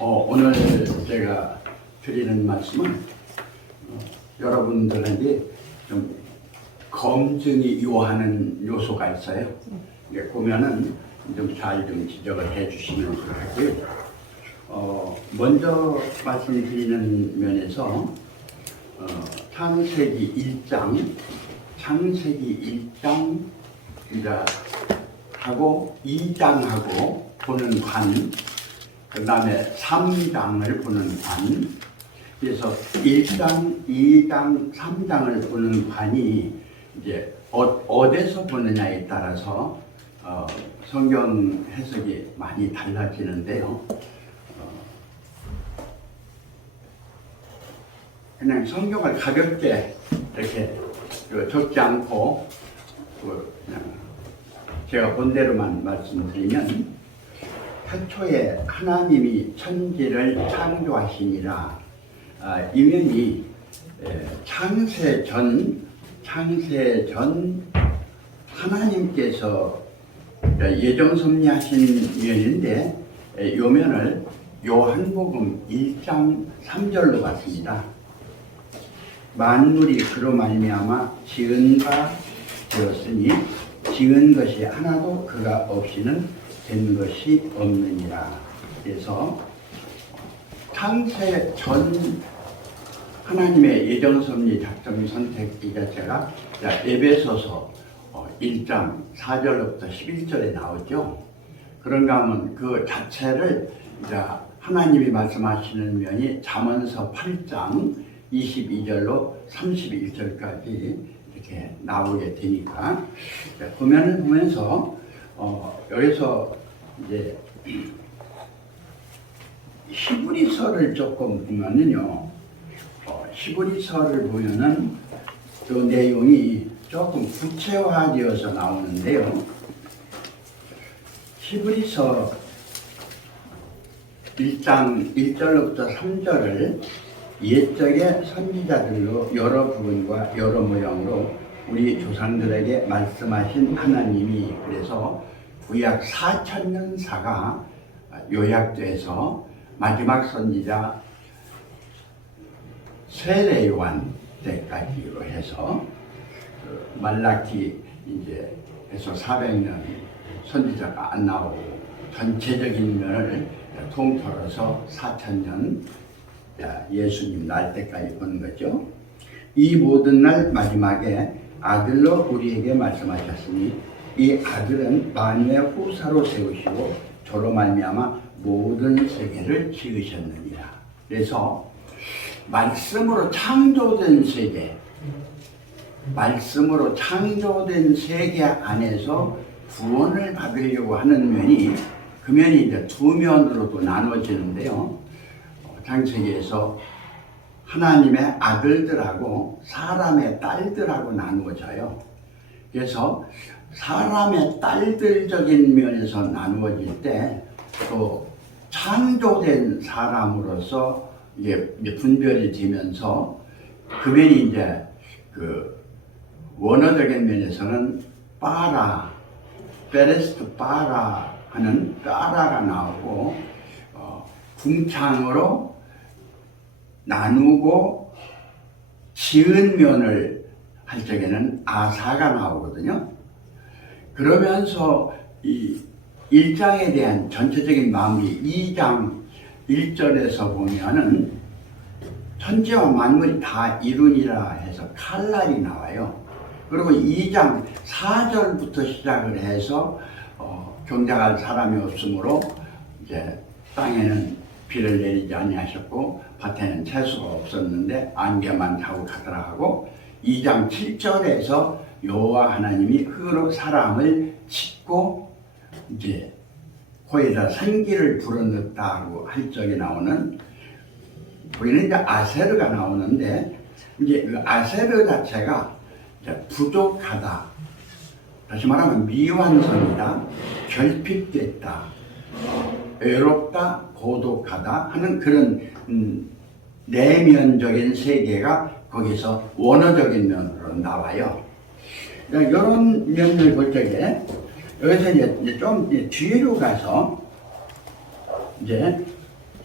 오늘 제가 드리는 말씀은 여러분들에게 좀 검증이 요하는 요소가 있어요. 보면은 좀 잘 좀 지적을 해주시면 좋겠고요. 먼저 말씀드리는 면에서 창세기 1장 하고 2장하고 보는 관, 그 다음에 3장을 보는 관, 그래서 1장, 2장, 3장을 보는 관이 이제 어디서 보느냐에 따라서 성경 해석이 많이 달라지는데요. 그냥 성경을 가볍게 이렇게 적지 않고 그냥 제가 본 대로만 말씀드리면, 태초에 하나님이 천지를 창조하시니라. 이면이 창세 전 하나님께서 예정 섭리하신 면인데, 요 면을 요한복음 1장 3절로 봤습니다. 만물이 그로 말미암아 지은 바 되었으니 지은 것이 하나도 그가 없이는 된 것이 없느니라. 그래서 창세 전 하나님의 예정섭리 작정 선택 이 자체가 에베소서 1장 4절부터 11절에 나오죠. 그런가 하면 그 자체를 하나님이 말씀하시는 면이 잠언서 8장 22절로 31절까지 이렇게 나오게 되니까, 보면을 보면서 여기서 이제 히브리서를 조금 보면은요, 히브리서를 보면은 그 내용이 조금 구체화되어서 나오는데요. 히브리서 1장 1절로부터 3절을 옛적의 선지자들로 여러 부분과 여러 모양으로 우리 조상들에게 말씀하신 하나님이, 그래서 구약 4000년사가 요약돼서 마지막 선지자 세례요한 때까지로 해서 말라기 이제 해서 400년 선지자가 안 나오고 전체적인 면을 통틀어서 4000년 예수님 날 때까지 보는 거죠. 이 모든 날 마지막에 아들로 우리에게 말씀하셨으니 이 아들은 만유의 후사로 세우시고 저로 말미암아 모든 세계를 지으셨느니라. 그래서 말씀으로 창조된 세계, 말씀으로 창조된 세계 안에서 구원을 받으려고 하는 면이, 그 면이 이제 두 면으로도 나눠지는데요. 창세기에서 하나님의 아들들하고 사람의 딸들하고 나누어져요. 그래서 사람의 딸들적인 면에서 나누어질 때, 또 창조된 사람으로서 이게 분별이 되면서, 그 면이 이제 그 원어적인 면에서는 빠라, 페레스트 빠라 하는 빠라가 나오고, 궁창으로 나누고 지은 면을 할 적에는 아사가 나오거든요. 그러면서 이 1장에 대한 전체적인 마무리 2장 1절에서 보면은 천지와 만물이 다 이루니라 해서 칼날이 나와요. 그리고 2장 4절부터 시작을 해서 경작할 사람이 없으므로 이제 땅에는 비를 내리지 아니하셨고 밭에는 채소가 없었는데 안개만 자욱하더라 하고, 2장 7절에서 여호와 하나님이 흙으로 사람을 짓고 이제 거기다 생기를 불어넣었다고 할 적에 나오는, 거기는 이제 아세르가 나오는데, 이제 그 아세르 자체가 이제 부족하다, 다시 말하면 미완성이다, 결핍됐다, 외롭다, 고독하다 하는 그런 내면적인 세계가 거기서 원어적인 면으로 나와요. 이런 면을 볼 적에 여기서 이제 좀 뒤로 가서 이제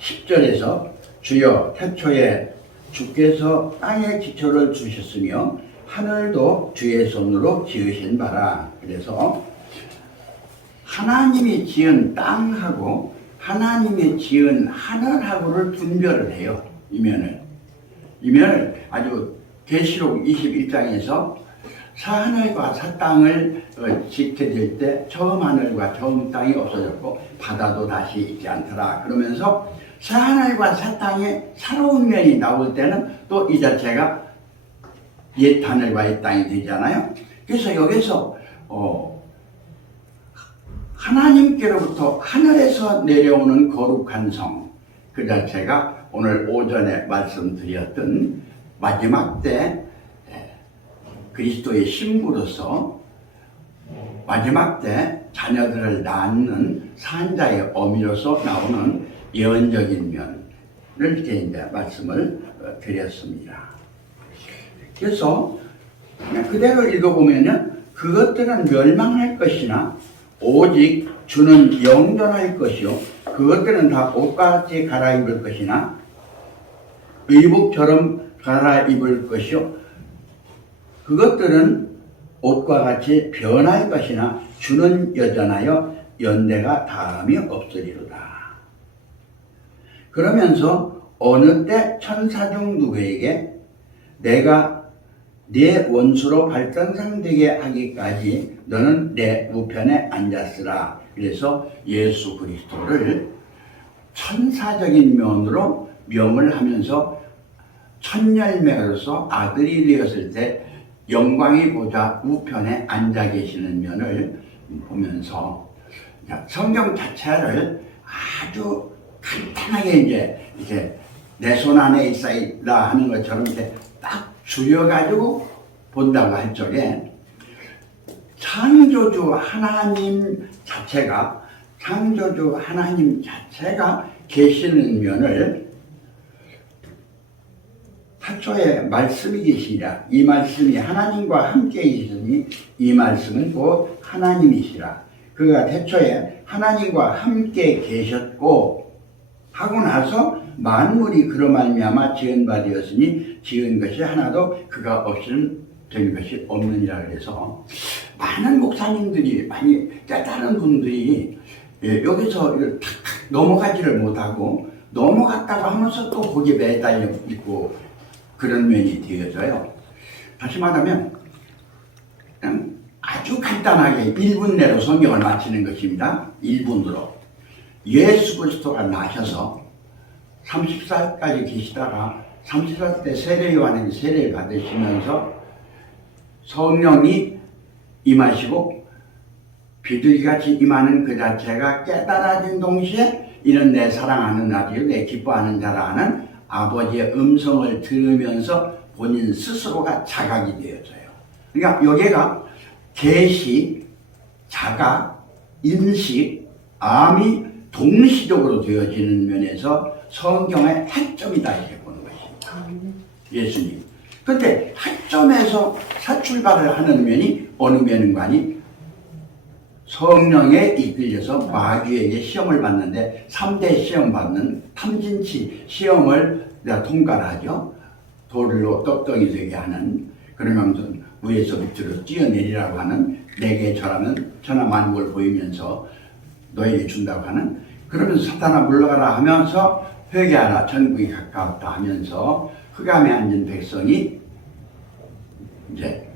10절에서 주여 태초에 주께서 땅의 기초를 두셨으며 하늘도 주의 손으로 지으신 바라. 그래서 하나님이 지은 땅하고 하나님이 지은 하늘하고를 분별을 해요. 이면을 아주 계시록 21장에서 사하늘과 사땅을 지켜질 때 처음 하늘과 처음 땅이 없어졌고 바다도 다시 있지 않더라. 그러면서 사하늘과 사땅의 새로운 면이 나올 때는 또 이 자체가 옛 하늘과 옛 땅이 되잖아요. 그래서 여기서 하나님께로부터 하늘에서 내려오는 거룩한 성, 그 자체가 오늘 오전에 말씀드렸던 마지막 때 그리스도의 신부로서 마지막 때 자녀들을 낳는 산자의 어미로서 나오는 예언적인 면을 이제 말씀을 드렸습니다. 그래서 그냥 그대로 읽어보면은 그것들은 멸망할 것이나 오직 주는 영존할 것이요 그것들은 다 옷과 같이 갈아입을 것이나 의복처럼 갈아입을 것이요 그것들은 옷과 같이 변할 것이나 주는 여전하여 연대가 다함이 없으리로다. 그러면서 어느 때 천사 중 누구에게 내가 네 원수로 발전상되게 하기까지 너는 내 우편에 앉았으라. 그래서 예수 그리스도를 천사적인 면으로 명을 하면서 첫열매로서 아들이 되었을 때 영광이 보좌 우편에 앉아 계시는 면을 보면서 성경 자체를 아주 간단하게 이제 내 손 안에 있사이다 하는 것처럼 이제 딱 줄여가지고 본다고 할 적에 창조주 하나님 자체가 계시는 면을 태초에 말씀이 계시라. 이 말씀이 하나님과 함께 있으니 이 말씀은 곧 하나님이시라. 그가 태초에 하나님과 함께 계셨고 하고 나서 만물이 그로 말미암아 지은 바 되었으니 지은 것이 하나도 그가 없이는 된 것이 없느니라. 그래서 많은 목사님들이 많이 깨달은 분들이 여기서 탁 넘어가지를 못하고 넘어갔다고 하면서 또 거기에 매달려 있고 그런 면이 되어져요. 다시 말하면 그냥 아주 간단하게 1분 내로 성경을 마치는 것입니다. 1분으로 예수 그리스도가 나셔서 30살까지 계시다가 30살 때 세례 요한에게 세례를 받으시면서 성령이 임하시고 비둘기같이 임하는 그 자체가 깨달아진 동시에 이는 내 사랑하는 아들이요 내 기뻐하는 자라 하는 아버지의 음성을 들으면서 본인 스스로가 자각이 되어져요. 그러니까 여기가 계시, 자각, 인식, 암이 동시적으로 되어지는 면에서 성경의 핵점이다 이렇게 보는 것입니다. 예수님. 그런데 핵점에서 사출발을 하는 면이 어느 면인가니 성령에 이끌려서 마귀에게 시험을 받는데 3대 시험 받는 탐진치 시험을 통과를 하죠. 돌로 떡덩이 되게 하는 그러면서 위에서 밑으로 뛰어내리라고 하는 내게 절하면 천하만국을 보이면서 너에게 준다고 하는 그러면서 사탄아 물러가라 하면서 회개하라 천국이 가까웠다 하면서 흑암에 앉은 백성이 이제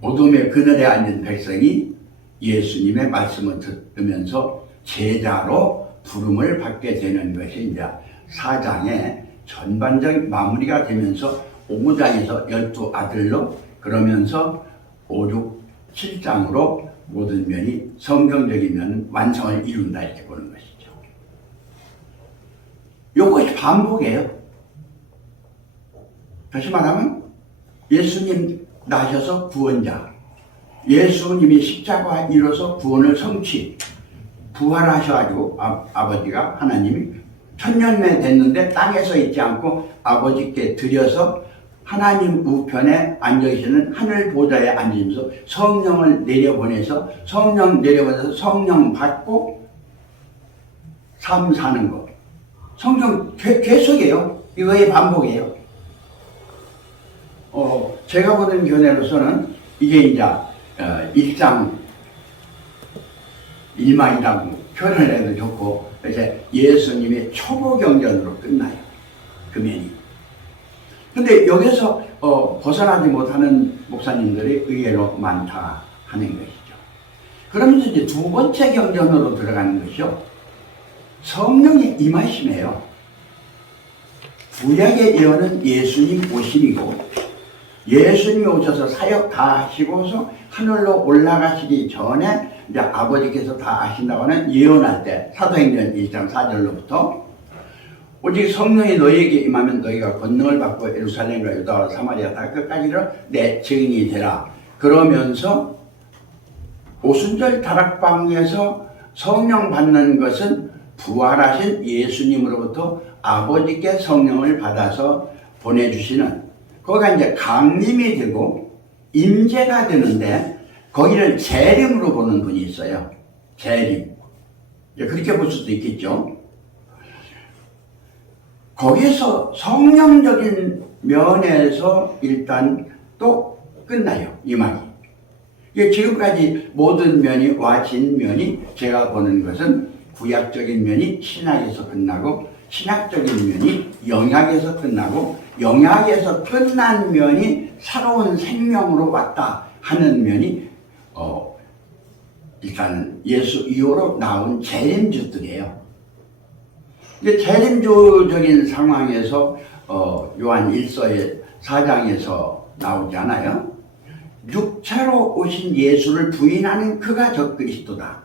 어둠의 그늘에 앉은 백성이 예수님의 말씀을 들으면서 제자로 부름을 받게 되는 것이 이제 4장의 전반적인 마무리가 되면서 5장에서 12아들로 그러면서 5, 6, 7장으로 모든 면이 성경적인 면 완성을 이룬다 이렇게 보는 것이죠. 이것이 반복이에요. 다시 말하면 예수님 나셔서 구원자, 예수님이 십자가 이뤄서 구원을 성취, 부활하셔가지고 아버지가 하나님이 천년매 됐는데 땅에서 있지 않고 아버지께 드려서 하나님 우편에 앉아계시는 하늘 보좌에 앉으면서 성령을 내려보내서 성령 받고 삶 사는 것. 성경 계속이에요. 이거의 반복이에요. 제가 보는 견해로서는 이게 이제 1장 1만이라고 표현을 해도 좋고, 이제 예수님의 초보 경전으로 끝나요. 그 면이. 근데 여기서 벗어나지 못하는 목사님들이 의외로 많다 하는 것이죠. 그러면서 이제 두 번째 경전으로 들어가는 것이요, 성령의 임하심이에요. 구약의 예언은 예수님 오심이고, 예수님이 오셔서 사역 다 하시고서 하늘로 올라가시기 전에 이제 아버지께서 다 하신다고 하는 예언할 때, 사도행전 1장 4절로부터 오직 성령이 너희에게 임하면 너희가 권능을 받고 예루살렘과 유다와 사마리아 다 끝까지를 내 증인이 되라. 그러면서 오순절 다락방에서 성령 받는 것은 부활하신 예수님으로부터 아버지께 성령을 받아서 보내주시는, 거기가 이제 강림이 되고 임재가 되는데, 거기를 재림으로 보는 분이 있어요. 재림. 그렇게 볼 수도 있겠죠. 거기서 성령적인 면에서 일단 또 끝나요. 임하기. 지금까지 모든 면이 와진 면이, 제가 보는 것은 구약적인 면이 신약에서 끝나고, 신약적인 면이 영약에서 끝나고, 영약에서 끝난 면이 새로운 생명으로 왔다 하는 면이 일단 예수 이후로 나온 재림주들이에요. 재림주적인 상황에서 요한 1서의 4장에서 나오잖아요. 육체로 오신 예수를 부인하는 그가 적그리스도다.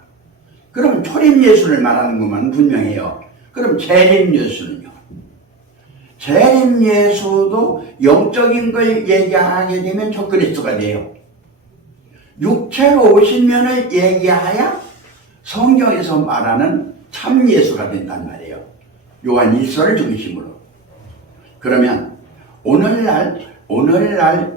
그럼 초림 예수를 말하는 것만 분명해요. 그럼 재림 예수는요? 재림 예수도 영적인 걸 얘기하게 되면 적그리스도가 돼요. 육체로 오신 면을 얘기하야 성경에서 말하는 참 예수가 된단 말이에요. 요한 1서를 중심으로. 그러면 오늘날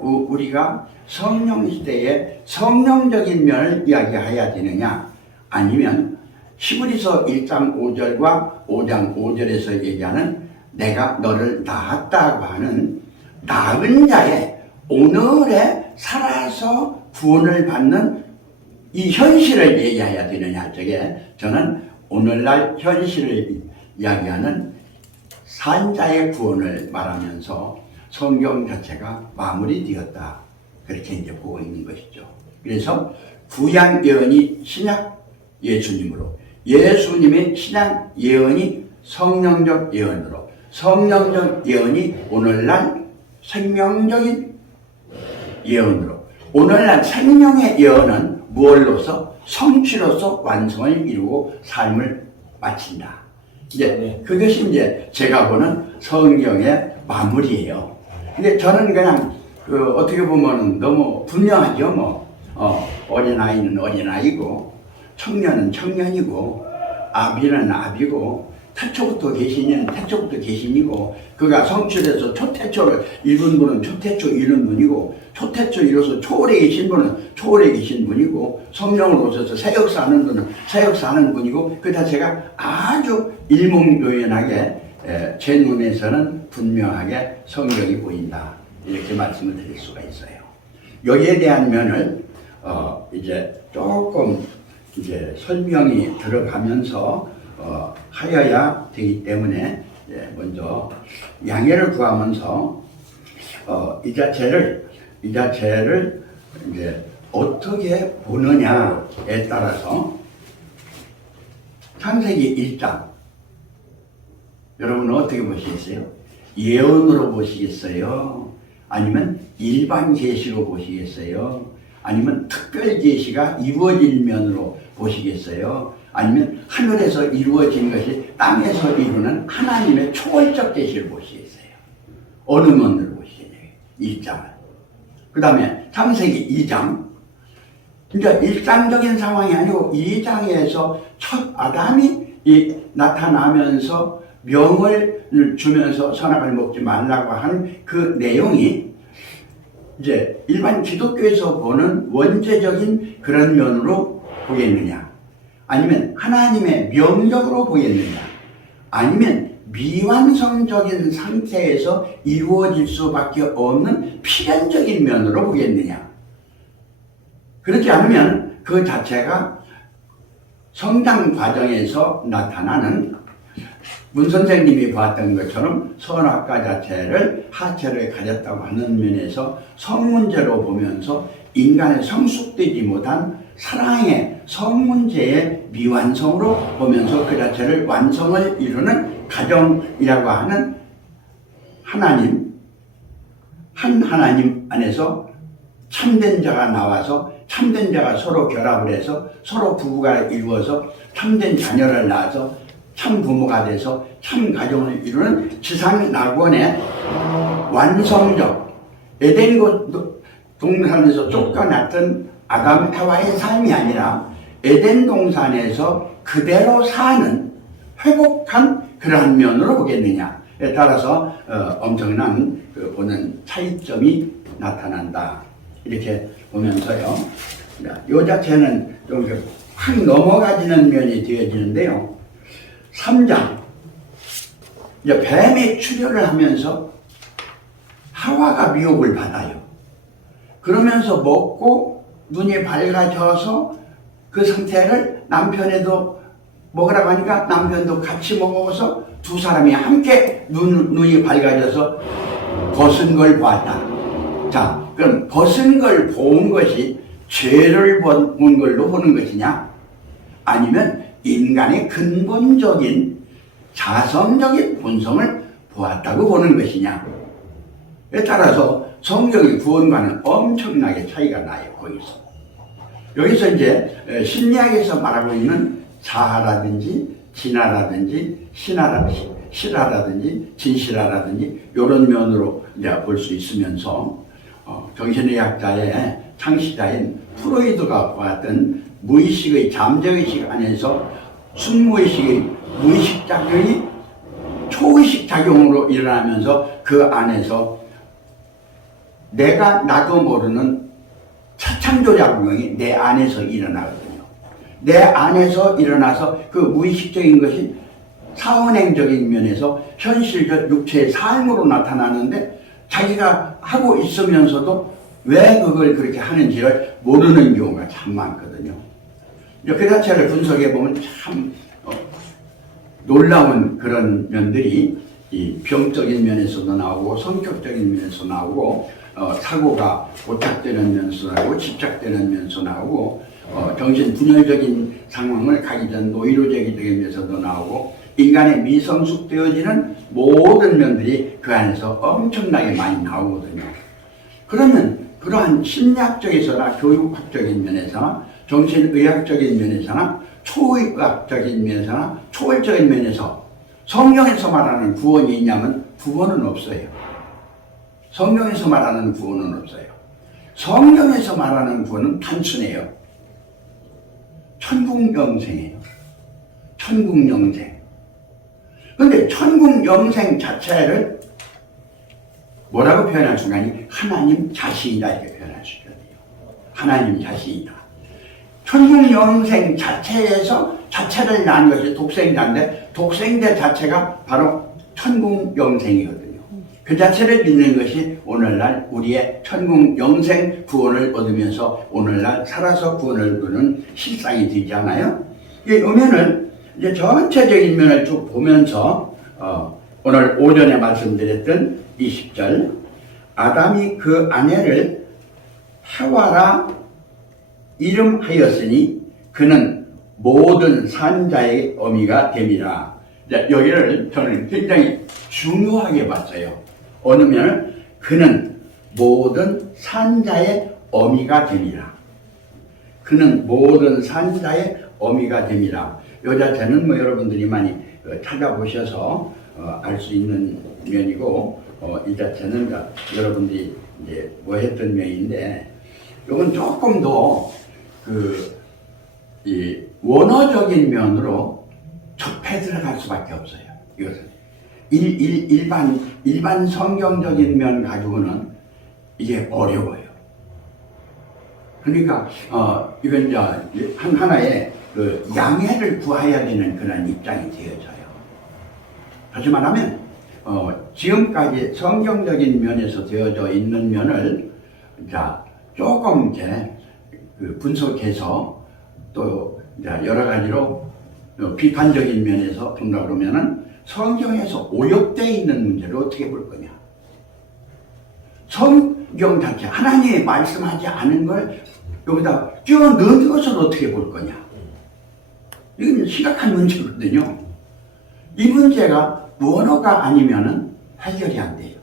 우리가 성령 시대에 성령적인 면을 이야기해야 되느냐, 아니면 히브리서 1장 5절과 5장 5절에서 얘기하는 내가 너를 낳았다고 하는 낳은 자의 오늘에 살아서 구원을 받는 이 현실을 얘기해야 되느냐, 저는 오늘날 현실을 이야기하는 산자의 구원을 말하면서 성경 자체가 마무리되었다, 그렇게 이제 보고 있는 것이죠. 그래서 구약 예언이 신약 예수님으로, 예수님의 신약 예언이 성령적 예언으로, 성령적 예언이 오늘날 생명적인 예언으로, 오늘날 생명의 예언은 무엇로서? 성취로서 완성을 이루고 삶을 마친다. 그것이 이제 제가 보는 성경의 마무리예요. 근데 저는 그냥 어떻게 보면 너무 분명하죠. 어린아이는 어린아이고, 청년은 청년이고, 아비는 아비고, 태초부터 계시는 태초부터 계신이고, 그가 성취돼서 초태초를 이룬 분은 초태초 이룬 분이고, 초태초 이뤄서 초월에 계신 분은 초월에 계신 분이고, 성령을 오셔서 새 역사하는 분은 새 역사하는 분이고, 그 자체가 아주 일목요연하게 제 눈에서는 분명하게 성경이 보인다, 이렇게 말씀을 드릴 수가 있어요. 여기에 대한 면을 이제 조금 이제 설명이 들어가면서 하여야 되기 때문에 먼저 양해를 구하면서 이 자체를 이제 어떻게 보느냐에 따라서 창세기 1장 여러분은 어떻게 보시겠어요? 예언으로 보시겠어요? 아니면 일반 계시로 보시겠어요? 아니면 특별 계시가 이루어질 면으로 보시겠어요? 아니면 하늘에서 이루어진 것이 땅에서 이루는 하나님의 초월적 계시를 보시겠어요? 어느 면으로 보시겠어요? 1장을. 그 다음에 창세기 2장. 그러니까 일상적인 상황이 아니고 2장에서 첫 아담이 나타나면서 명을 주면서 선악을 먹지 말라고 하는 그 내용이 이제 일반 기독교에서 보는 원죄적인 그런 면으로 보겠느냐, 아니면 하나님의 명령으로 보겠느냐, 아니면 미완성적인 상태에서 이루어질 수밖에 없는 필연적인 면으로 보겠느냐. 그렇지 않으면 그 자체가 성장 과정에서 나타나는 문 선생님이 보았던 것처럼 선악과 자체를 하체를 가졌다고 하는 면에서 성문제로 보면서 인간의 성숙되지 못한 사랑의 성문제의 미완성으로 보면서 그 자체를 완성을 이루는 가정이라고 하는 하나님, 한 하나님 안에서 참된 자가 나와서 참된 자가 서로 결합을 해서 서로 부부가 이루어서 참된 자녀를 낳아서 참 부모가 돼서 참 가정을 이루는 지상 낙원의 완성적 에덴 동산에서 쫓겨났던 아담 하와의 삶이 아니라 에덴 동산에서 그대로 사는 회복한 그러한 면으로 보겠느냐에 따라서 엄청난 보는 차이점이 나타난다. 이렇게 보면서요. 이 자체는 좀 확 넘어가지는 면이 되어지는데요. 3장 이제 뱀의 출혈을 하면서 하와가 미혹을 받아요. 그러면서 먹고 눈이 밝아져서 그 상태를 남편에도 먹으라고 하니까 남편도 같이 먹어서 두 사람이 함께 눈이 밝아져서 벗은 걸 보았다. 자, 그럼 벗은 걸 본 것이 죄를 본 걸로 보는 것이냐? 아니면 인간의 근본적인 자성적인 본성을 보았다고 보는 것이냐에 따라서 성경의 구원과는 엄청나게 차이가 나요. 여기서 이제 심리학에서 말하고 있는 자아라든지 진화라든지 실화라든지 진실화라든지 이런 면으로 이제 볼 수 있으면서 정신의학자의 창시자인 프로이드가 보았던 무의식의 잠재의식 안에서 순무의식의 무의식 작용이 초의식 작용으로 일어나면서 그 안에서 내가 나도 모르는 차창조 작용이 내 안에서 일어나거든요. 내 안에서 일어나서 그 무의식적인 것이 사원행적인 면에서 현실적 육체의 삶으로 나타나는데 자기가 하고 있으면서도 왜 그걸 그렇게 하는지를 모르는 경우가 참 많거든요. 그 자체를 분석해 보면 참 놀라운 그런 면들이 이 병적인 면에서도 나오고 성격적인 면에서 나오고 사고가 고착되는 면에서 나오고 집착되는 면에서 나오고 정신분열적인 상황을 가기 전 노이로제기적인 면에서도 나오고 인간의 미성숙되어지는 모든 면들이 그 안에서 엄청나게 많이 나오거든요. 그러면 그러한 심리학적에서나 교육학적인 면에서나 정신의학적인 면에서나 초의학적인 면에서나 초월적인 면에서 성경에서 말하는 구원이 있냐면 구원은 없어요. 성경에서 말하는 구원은 없어요. 성경에서 말하는 구원은 단순해요. 천국영생이에요. 천국영생. 그런데 천국영생 자체를 뭐라고 표현할 수가 있니? 하나님 자신이다 이렇게 표현할 수 있거든요. 하나님 자신이다. 천국영생 자체에서 자체를 낳은 것이 독생자인데 독생자 자체가 바로 천국영생이거든요. 그 자체를 믿는 것이 오늘날 우리의 천국영생 구원을 얻으면서 오늘날 살아서 구원을 얻는 실상이 되지 않아요? 이 면을 이제 전체적인 면을 쭉 보면서 오늘 오전에 말씀드렸던 20절 아담이 그 아내를 하와라 이름하였으니 그는 모든 산자의 어미가 됨이라. 여기를 저는 굉장히 중요하게 봤어요. 어느 면을 그는 모든 산자의 어미가 됨이라. 그는 모든 산자의 어미가 됨이라. 이 자체는 뭐 여러분들이 많이 찾아보셔서 알 수 있는 면이고 이 자체는 여러분들이 이제 뭐 했던 면인데 이건 조금 더 이 원어적인 면으로 접해 들어갈 수밖에 없어요. 이것은 일반 성경적인 면 가지고는 이게 어려워요. 그러니까 이건 이제 하나의 그 양해를 구해야 되는 그런 입장이 되어져요. 다시 말하면 지금까지 성경적인 면에서 되어져 있는 면을 자 조금 이제 분석해서 또 이제 여러 가지로 비판적인 면에서 본다 그러면은 성경에서 오역되어 있는 문제를 어떻게 볼 거냐? 성경 자체 하나님이 말씀하지 않은 걸 여기다 끼워 넣은 것을 어떻게 볼 거냐? 이건 심각한 문제거든요. 이 문제가 원어가 아니면은 해결이 안 돼요.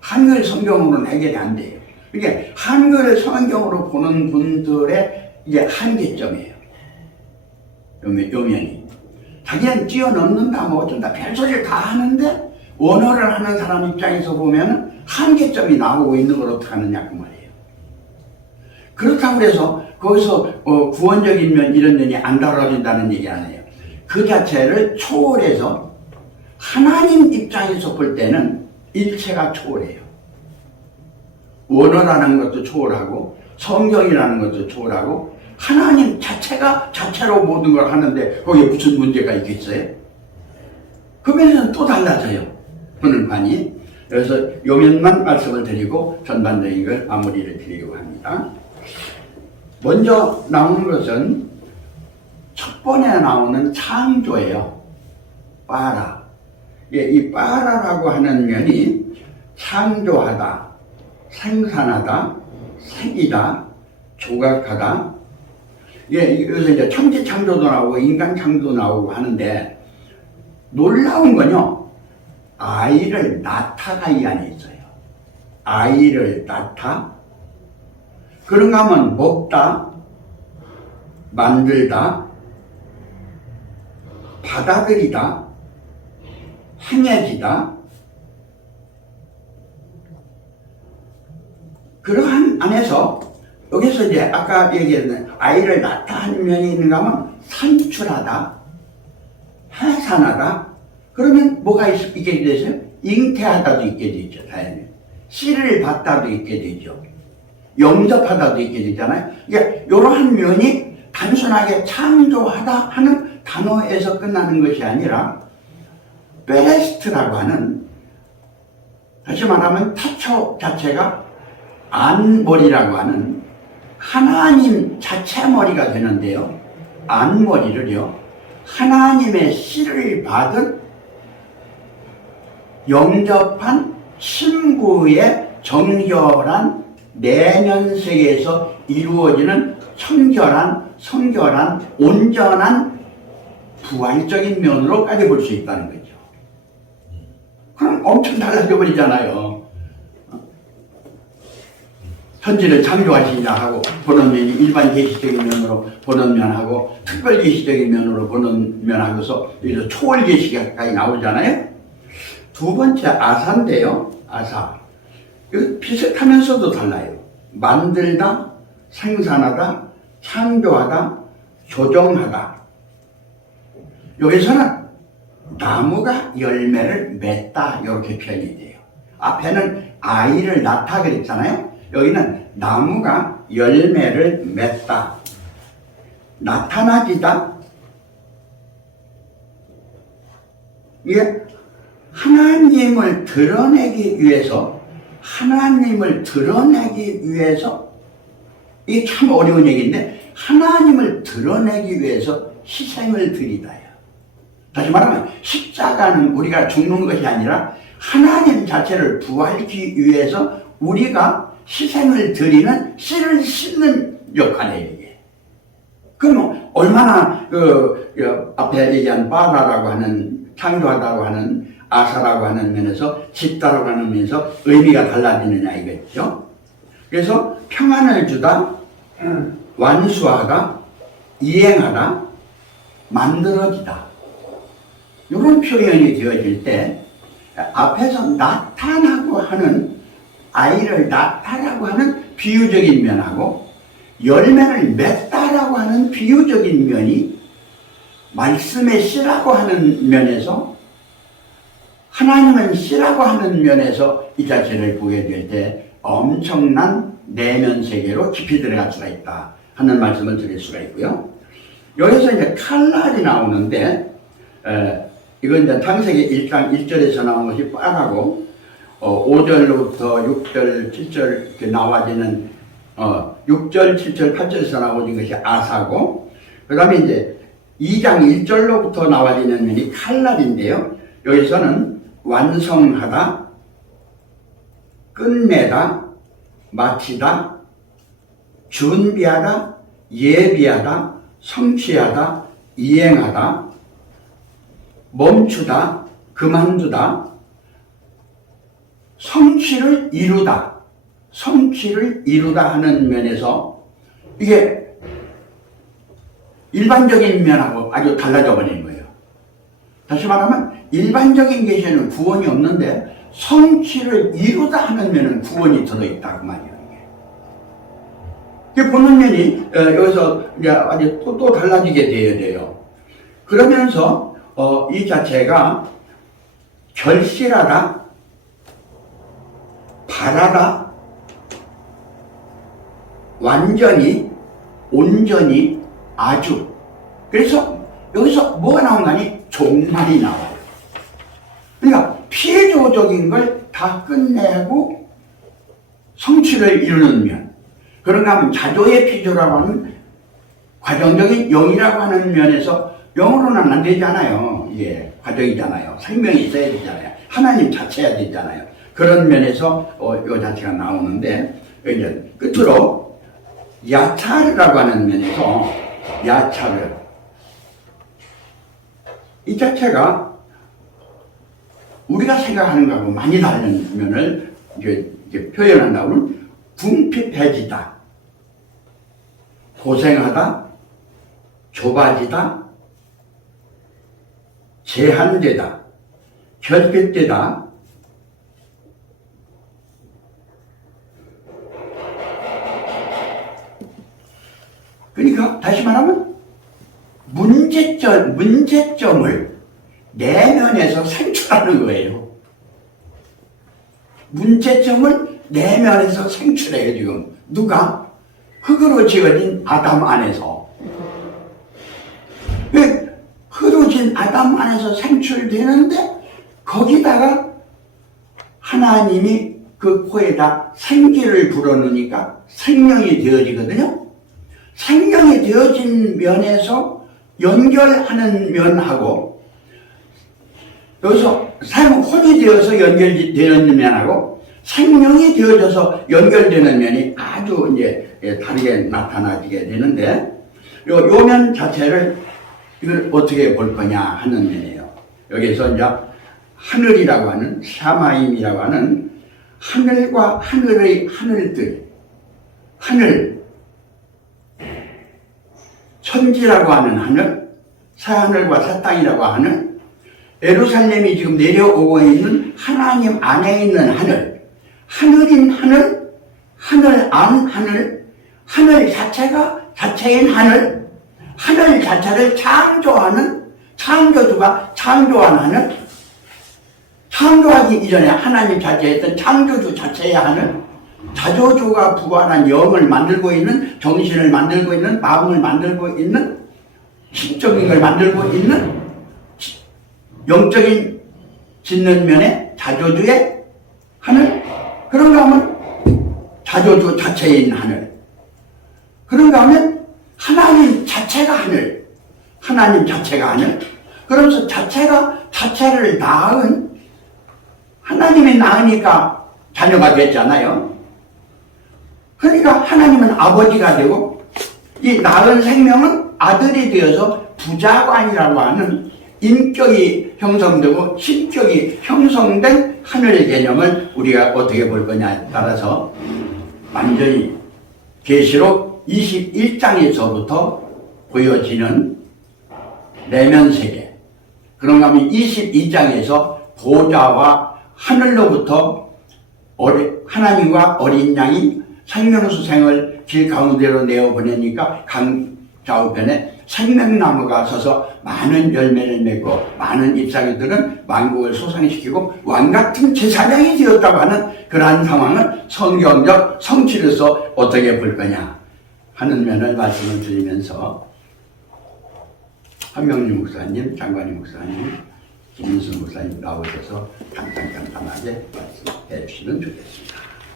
한글 성경으로는 해결이 안 돼요. 이게 한글 성경으로 보는 분들의 이제 한계점이에요. 요면이. 자기는 뛰어넘는다, 뭐 어쩐다, 별소리를 다 하는데, 원어를 하는 사람 입장에서 보면 한계점이 나오고 있는 걸 어떻게 하느냐, 그 말이에요. 그렇다고 해서 거기서 구원적인 면, 이런 면이 안 다뤄진다는 얘기 아니에요. 그 자체를 초월해서 하나님 입장에서 볼 때는 일체가 초월해요. 원어라는 것도 초월하고 성경이라는 것도 초월하고 하나님 자체가 자체로 모든 걸 하는데 거기에 무슨 문제가 있겠어요? 그 면에서는 또 달라져요. 보는 관이. 그래서 요 면만 말씀을 드리고 전반적인 걸 마무리를 드리려고 합니다. 먼저 나오는 것은 첫 번에 나오는 창조예요. 빠라. 이 빠라라고 하는 면이 창조하다, 생산하다, 새기다, 조각하다. 여기서 이제 천지 창조도 나오고 인간 창조도 나오고 하는데 놀라운 건요, 아이를 낳다가 이 안에 있어요. 아이를 낳다. 그런가 하면 먹다, 만들다, 받아들이다, 행해지다. 그러한 안에서 여기서 이제 아까 얘기했던 아이를 낳다 하는 면이 있는가 하면 산출하다, 해산하다. 그러면 뭐가 있게 되죠? 잉태하다도 있게 되죠. 당연히. 씨를 받다도 있게 되죠. 영접하다도 있게 되잖아요. 이러한 면이 단순하게 창조하다 하는 단어에서 끝나는 것이 아니라 베레스트라고 하는, 다시 말하면 태초 자체가 안머리라고 하는 하나님 자체 머리가 되는데요. 안머리를요, 하나님의 씨를 받은 영접한 신부의 정결한 내면 세계에서 이루어지는 청결한, 성결한, 온전한 부활적인 면으로까지 볼 수 있다는 거죠. 그럼 엄청 달라져 버리잖아요. 천지를 창조하시자 하고 보는 면이 일반 계시적인 면으로 보는 면하고 특별 계시적인 면으로 보는 면하고서 여기서 초월 계시가까지 나오잖아요. 두 번째 아사인데요. 아사. 이거 비슷하면서도 달라요. 만들다, 생산하다, 창조하다, 조정하다. 여기서는 나무가 열매를 맺다 이렇게 표현이 돼요. 앞에는 아이를 낳다 그랬잖아요. 여기는 나무가 열매를 맺다, 나타나지다. 이게 하나님을 드러내기 위해서, 이게 참 어려운 얘기인데, 하나님을 드러내기 위해서 희생을 드리다요. 다시 말하면 십자가는 우리가 죽는 것이 아니라 하나님 자체를 부활시키기 위해서 우리가 희생을 드리는, 씨를 씻는 역할이에요, 이게. 그러면 얼마나 앞에 얘기한 바라라고 하는, 창조하다고 하는, 아사라고 하는 면에서, 짓다라고 하는 면에서 의미가 달라지느냐 이거죠. 그래서 평안을 주다, 완수하다, 이행하다, 만들어지다. 이런 표현이 되어질 때 앞에서 나타나고 하는, 아이를 낳다라고 하는 비유적인 면하고 열매를 맺다라고 하는 비유적인 면이 말씀의 씨라고 하는 면에서, 하나님은 씨라고 하는 면에서 이 자체를 보게 될 때 엄청난 내면 세계로 깊이 들어갈 수가 있다 하는 말씀을 드릴 수가 있고요. 여기서 이제 칼날이 나오는데 이건 이제 창세기 1장 1절에서 나온 것이 빨하고 5절로부터 6절, 7절 이렇게 나와지는 6절, 7절, 8절에서 나오는 것이 아사고, 그 다음에 이제 2장 1절로부터 나와지는 면이 칼날인데요. 여기서는 완성하다, 끝내다, 마치다, 준비하다, 예비하다, 성취하다, 이행하다, 멈추다, 그만두다, 성취를 이루다, 성취를 이루다 하는 면에서 이게 일반적인 면하고 아주 달라져 버리는 거예요. 다시 말하면 일반적인 계시에는 구원이 없는데 성취를 이루다 하는 면은 구원이 들어있다 그 말이에요. 이게 보는 면이 여기서 이제 아주 또 달라지게 되어야 돼요. 그러면서 이 자체가 결실하다, 바라다, 완전히, 온전히, 아주. 그래서 여기서 뭐가 나온가니? 종말이 나와요. 그러니까 피조적인 걸 다 끝내고 성취를 이루는 면. 그런가 하면 자조의 피조라고 하는 과정적인 영이라고 하는 면에서 영으로는 안 되잖아요. 이게 과정이잖아요. 생명이 있어야 되잖아요. 하나님 자체야 되잖아요. 그런 면에서 이 자체가 나오는데, 이제 끝으로 야차르라고 하는 면에서 야차르, 이 자체가 우리가 생각하는 것하고 많이 다른 면을 이제 표현한다면 궁핍해지다, 고생하다, 좁아지다, 제한되다, 결핍되다, 그러니까 다시 말하면 문제점을 내면에서 생출하는 거예요. 문제점을 내면에서 생출해요. 지금 누가? 흙으로 지어진 아담 안에서. 흙으로 지은 아담 안에서 생출되는데 거기다가 하나님이 그 코에다 생기를 불어넣으니까 생명이 되어지거든요. 생명이 되어진 면에서 연결하는 면하고, 여기서 혼이 되어서 연결되는 면하고 생명이 되어져서 연결되는 면이 아주 이제 다르게 나타나게 되는데, 요 면 자체를 이걸 어떻게 볼 거냐 하는 면이에요. 여기서 이제 하늘이라고 하는, 샤마임이라고 하는 하늘과 하늘의 하늘들, 하늘, 천지라고 하는 하늘, 새하늘과 새 땅이라고 하는, 예루살렘이 지금 내려오고 있는 하나님 안에 있는 하늘, 하늘인 하늘, 하늘 안 하늘, 하늘 자체가 자체인 하늘, 하늘 자체를 창조하는, 창조주가 창조한 하늘, 창조하기 이전에 하나님 자체였던 창조주 자체의 하늘, 자조주가 부활한 영을 만들고 있는, 정신을 만들고 있는, 마음을 만들고 있는, 신적인 걸 만들고 있는 영적인 짓는 면에 자조주의 하늘, 그런가 하면 자조주 자체인 하늘, 그런가 하면 하나님 자체가 하늘, 하나님 자체가 하늘. 그러면서 자체가 자체를 낳은, 하나님이 낳으니까 자녀가 됐잖아요. 그러니까 하나님은 아버지가 되고 이 낳은 생명은 아들이 되어서 부자관이라고 하는 인격이 형성되고 신격이 형성된 하늘의 개념을 우리가 어떻게 볼 거냐에 따라서 완전히 계시록 21장에서부터 보여지는 내면 세계, 그런가 하면 22장에서 보좌와 하늘로부터 하나님과 어린 양이 생명수생을 길 가운데로 내어보내니까 강 좌우편에 생명나무가 서서 많은 열매를 맺고 많은 잎사귀들은 왕국을 소생시키고 왕같은 제사장이 되었다고 하는 그러한 상황을 성경적 성취로서 어떻게 볼 거냐 하는 면을 말씀을 드리면서 한명주 목사님, 장관희 목사님 김인순 목사님 나오셔서 간단하게 말씀해 주시면 좋겠습니다.